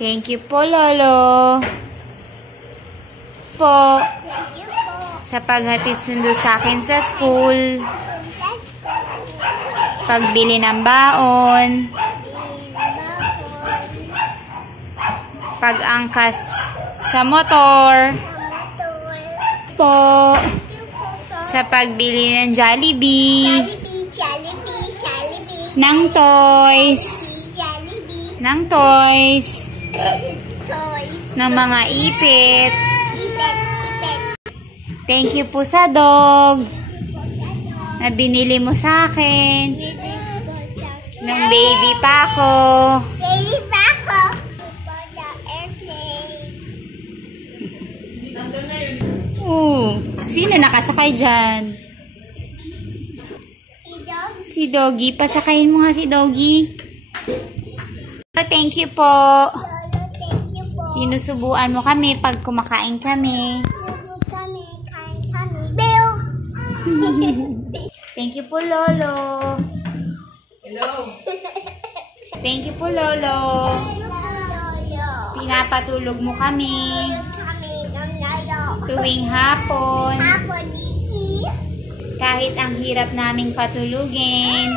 Thank you po, Lolo. Po. Sa paghatid sundo sa akin sa school. Pagbili ng baon. Pag-angkas sa motor. Po. Sa pagbili ng Jollibee. Ng toys. Ng toys. Ng mga ipit. Thank you po sa dog na binili mo sa akin nung baby pa ako. Sino nakasakay dyan? Si Doggy. Pasakayin mo nga si Doggy. Thank you po. Sinusubuan mo kami pag kumakain kami. Thank you po, Lolo. Hello. Thank you po, Lolo. Pinapatulog mo kami tuwing hapon. Kahit ang hirap naming patulugin.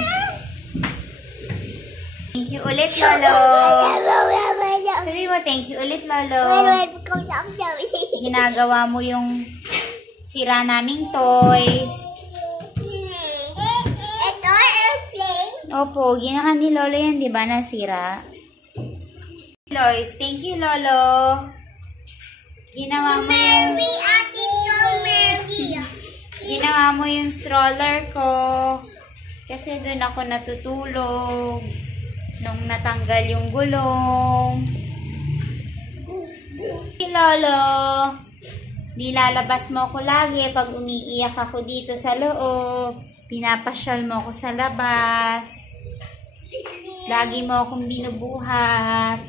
Thank you ulit, Lolo. Sabi mo, thank you ulit, Lolo. Ginagawa mo yung sira naming toys. Opo, ginawa ni Lolo yan, di ba, nasira? Lois, thank you, Lolo. Ginawa mo yung stroller ko. Kasi doon ako natutulog. Nung natanggal yung gulong. Lolo, nilalabas mo ako lagi pag umiiyak ako dito sa loob. Pinapasyal mo ako sa labas. Lagi mo akong binubuhat.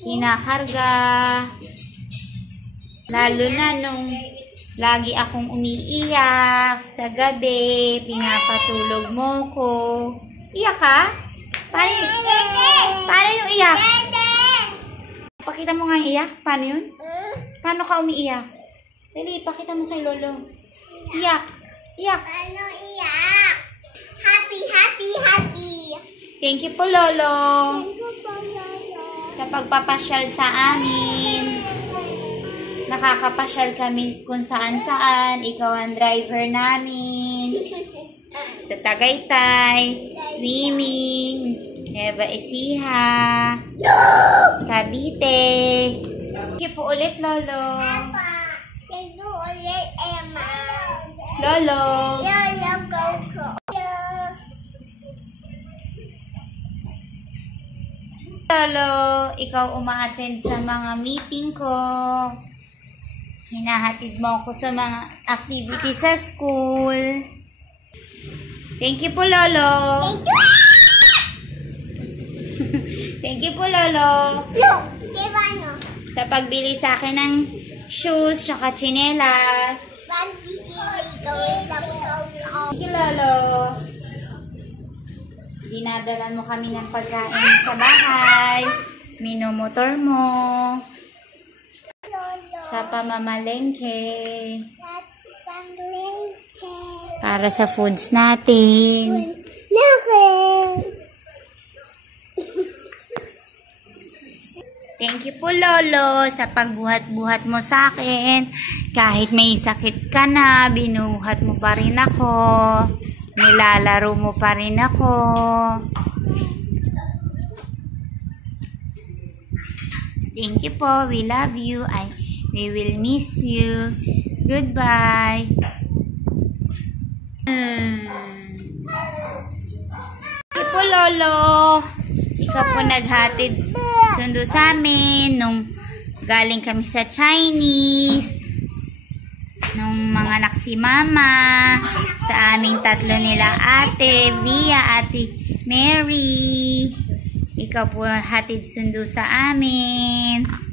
Kinakarga. Lalo na nung lagi akong umiiyak sa gabi. Pinapatulog mo ko. Iyak ka? Paano yung iyak? Pakita mo nga iyak. Paano yun? Paano ka umiiyak? Dali, pakita mo kay Lolo. Iyak. Iyak. Paano iyak? Happy. Thank you po, Lolo. Thank you po, Lolo. Sa pagpapasyal sa amin. Nakakapasyal kami kung saan-saan. Ikaw ang driver namin. Sa Tagaytay, swimming, Nueva Ecija, Cavite. Thank you po ulit, Lolo. Thank you ulit, Emma. Lolo. Lolo, go. Lolo, ikaw umaattend sa mga meeting ko. Hinahatid mo ako sa mga activities sa school. Thank you po, Lolo. Thank you po, Lolo. Look, diba no? Sa pagbili sa akin ng shoes, tsaka tsinelas. Thank you, Lolo. Dinadalan mo kami ng pagkain sa bahay. Minomotor mo. Sa pamamalengke. Para sa foods natin. Thank you po, Lolo, sa pagbuhat-buhat mo sa akin. Kahit may sakit ka na, binuhat mo pa rin ako. Nilalaro mo pa rin ako. Thank you po. We love you. We will miss you. Goodbye. Thank you po, Lolo. Ikaw po naghatid sundo sa amin nung galing kami sa Chinese. Nung mga anak si Mama. Sa aming tatlo nila ate, Via, ate Mary. Ikaw po hatid sundo sa amin.